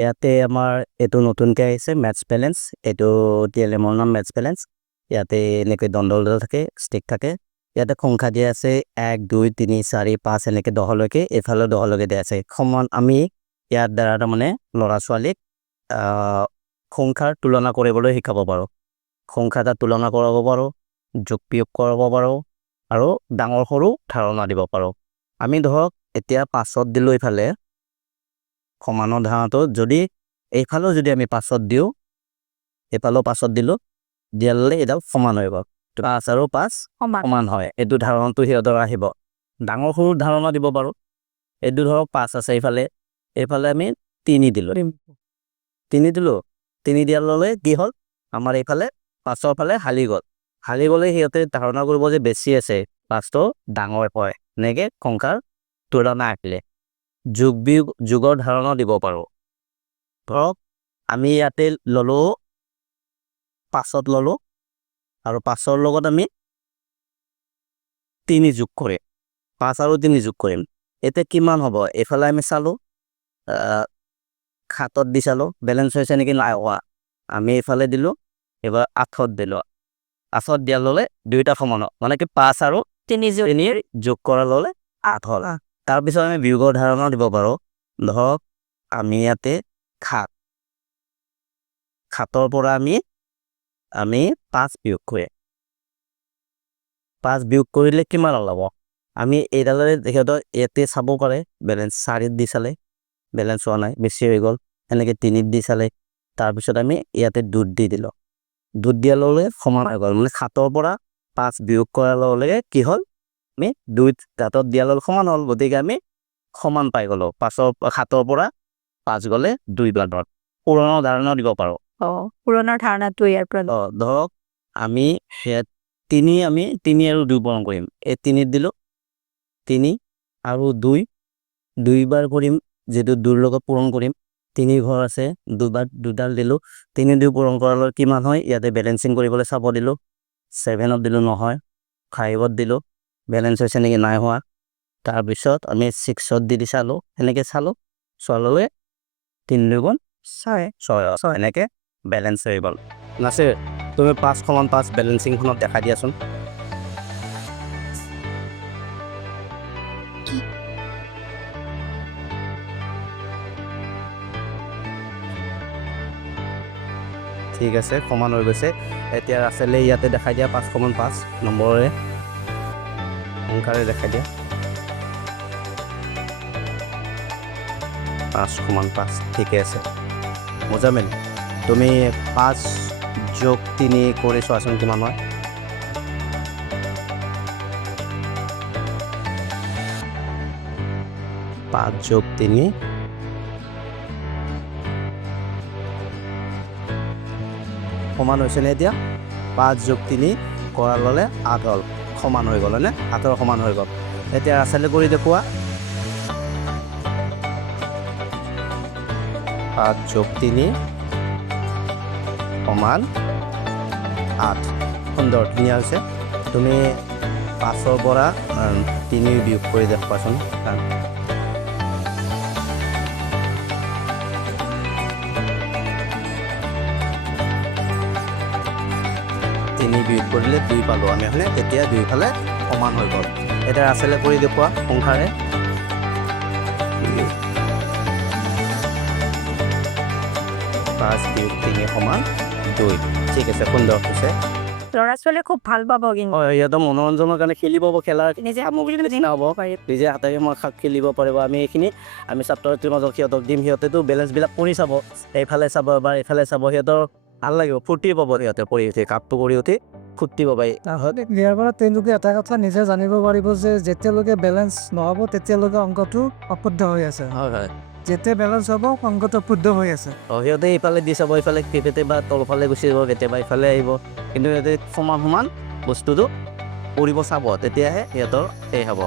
ইয়াতে আমাৰ এইটো নতুনকৈ আহিছে মেথছ বেলেঞ্চ, এইটো TLM ৰ নাম মেথছ বেলেঞ্চ। ইয়াতে এনেকৈ দণ্ডল থাকে, ষ্টিক থাকে। ইয়াতে সংখ্যা দিয়া আছে 1 2 3 4 5 এনেকৈ 10লৈকে, এইফালে 10লৈকে দিয়া আছে। সমান আমি ইয়াৰ দ্বাৰা তাৰমানে ল'ৰা ছোৱালীক সংখ্যাৰ তুলনা কৰিবলৈ শিকাব পাৰোঁ। সংখ্যা এটা তুলনা কৰাব পাৰোঁ, যোগ বিয়োগ কৰাব পাৰোঁ আৰু ডাঙৰ সৰু ধাৰণা দিব পাৰোঁ। আমি ধৰক এতিয়া 5ত দিলোঁ এইফালে সমানৰ ধাৰণাটো, যদি এইফালেও যদি আমি 5ত দিওঁ, এইফালেও 5ত দিলোঁ, দিয়াৰ লগে এডাল সমান হৈ গ'ল। 5 আৰু 5 সমান হয়, এইটো ধাৰণাটো সিহঁতৰ আহিব। ডাঙৰ সৰু ধাৰণা দিব পাৰোঁ। এইটো ধৰক 5 আছে এইফালে আমি 3 দিলোঁ, 3 দিলোঁ, 3 দিয়াৰ লগে কি হ'ল, আমাৰ এইফালে 5ৰ ফালে হালি গ'লে সিহঁতে ধাৰণা কৰিব যে বেছি আছে, 5টো ডাঙৰ হয়। এনেকৈ সংখ্যাৰ তুলনা আহিলে যোগৰ ধাৰণা দিব পাৰোঁ। ধৰক আমি ইয়াতে ল'লোঁ 5ত ল'লোঁ আৰু 5ৰ লগত আমি 3 যোগ কৰিম, 5 আৰু 3 যোগ কৰিম। এতিয়া কিমান হ'ব, এইফালে আমি চালোঁ 7ত দি চালোঁ বেলেঞ্চ হৈছে নেকি, নাই হোৱা। আমি এইফালে দিলোঁ, এইবাৰ 8ত দিলোঁ। 8ত দিয়াৰ লগে দুয়োটা সমান হ'ল, মানে কি 5 আৰু 3 যোগ কৰাৰ লগে 8 হ'ল। তাৰপিছত আমি বিয়োগৰ ধাৰণা দিব পাৰোঁ। ধৰক আমি ইয়াতে 7ৰ পৰা আমি 5 বিয়োগ কৰিম। 5 বিয়োগ কৰিলে কিমান ওলাব, আমি এইডালেৰে সিহঁতৰ ইয়াতে চাব পাৰে বেলেঞ্চ। 4ত দি চালে বেলেঞ্চ হোৱা নাই, বেছি হৈ গ'ল। এনেকৈ 3ত দি চালে, তাৰপিছত আমি ইয়াতে 2 দি দিলোঁ, 2 দিয়াৰ লগে সমান হৈ গ'ল। মানে 7ৰ পৰা 5 বিয়োগ কৰাৰ লগে কি হ'ল, আমি 2 দাঁতত দিয়াৰ লগে সমান হ'ল। গতিকে আমি সমান পাই গ'লোঁ। 7ৰ পৰা 5 গ'লে 2 বাদত পুৰণৰ ধাৰণা দিব পাৰোঁ। পুৰণৰ ধাৰণাটো ইয়াৰ পৰা ধৰক আমি 3 আৰু 2 পূৰণ কৰিম। এই 3ত দিলোঁ, 3 আৰু 2 বাৰ কৰিম, যিহেতু 2ৰ লগত পূৰণ কৰিম। 3 ঘৰ আছে, 2ডাল দিলোঁ, 3 2 পূৰণ কৰাৰ লগে কিমান হয়, ইয়াতে বেলেঞ্চিং কৰিবলৈ চাব দিলোঁ। 7ত দিলোঁ, নহয়। 5ত দিলোঁ, বেলেঞ্চ হৈছে নেকি, নাই হোৱা। তাৰপিছত আমি 6ত দি চালোঁ, এনেকৈ চালোঁ, চোৱাৰ লগে 3 2 গুণ 6 এনেকৈ বেলেঞ্চ হৈ গ'ল। নাছে তুমি 5 সমান 5 বেলেঞ্চিংখনত দেখাই দিয়াচোন। ঠিক আছে, সমান হৈ গৈছে। এতিয়া আছিলে ইয়াতে দেখাই দিয়া 5 সমান 5 নম্বৰেৰে সংখ্যাৰে দেখাই দিয়া 5 সমান 5। ঠিকে আছে, মোজামিল তুমি 5 যোগ 3 কৰি চোৱাচোন কিমান হয়। 5 যোগ 3 সমান হৈছেনে? এতিয়া 5 যোগ 3 কৰাৰ লগে 8 হ'ল, সমান হৈ গ'ল হয়নে? 8ৰ সমান হৈ গ'ল। এতিয়া আচলতে কৰি দেখুওৱা। 5 যোগ 3 সমান 8। সুন্দৰ, ধুনীয়া হৈছে। তুমি 5ৰ পৰা 3 বিয়োগ কৰি দেখুৱাচোন। 3 বিয়োগ কৰিলে 2 পালোঁ আমি হয়নে? তেতিয়া দুইফালে সমান হৈ গ'ল। এতিয়া আচলতে কৰি দেখুওৱা সংখ্যাৰে। 5 বিয়োগ 3 সমান 2। ঠিক আছে, সুন্দৰ হৈছে। ল'ৰা ছোৱালীয়ে খুব ভাল পাব কিন্তু। সিহঁতৰ মনোৰঞ্জনৰ কাৰণে খেলিব, খেলাৰ নিজে হ'ব পাৰিব, নিজে হাতেৰে খেলিব পাৰিব। আমি এইখিনি আমি ছাত্ৰ ছাত্ৰীৰ মাজত সিহঁতক দিম। সিহঁতেতো বেলেঞ্চবিলাক কৰি চাব, এইফালে চাব বা এইফালে চাব, সিহঁতৰ ভাল লাগিব, ফূৰ্তি পাব। সিহঁতে কৰি উঠি কাপটো কৰি উঠি ফূৰ্তি পাব। ইয়াৰ পৰা তেওঁলোকে এটা কথা নিজে জানিব পাৰিব যে যেতিয়ালৈকে বেলেঞ্চ নহ'ব তেতিয়ালৈকে অংকটো অশুদ্ধ হৈ আছে। হয়, যেতিয়া বেলেঞ্চ হ'ব অংকটো শুদ্ধ হৈ আছে। সিহঁতে এইফালে দি চাব, এইফালে কেতিয়াবা তলফালে গুচি যাব, কেতিয়াবা এইফালে আহিব। কিন্তু সিহঁতে সমান বস্তুটো কৰিব চাব, তেতিয়াহে সিহঁতৰ সেই হ'ব।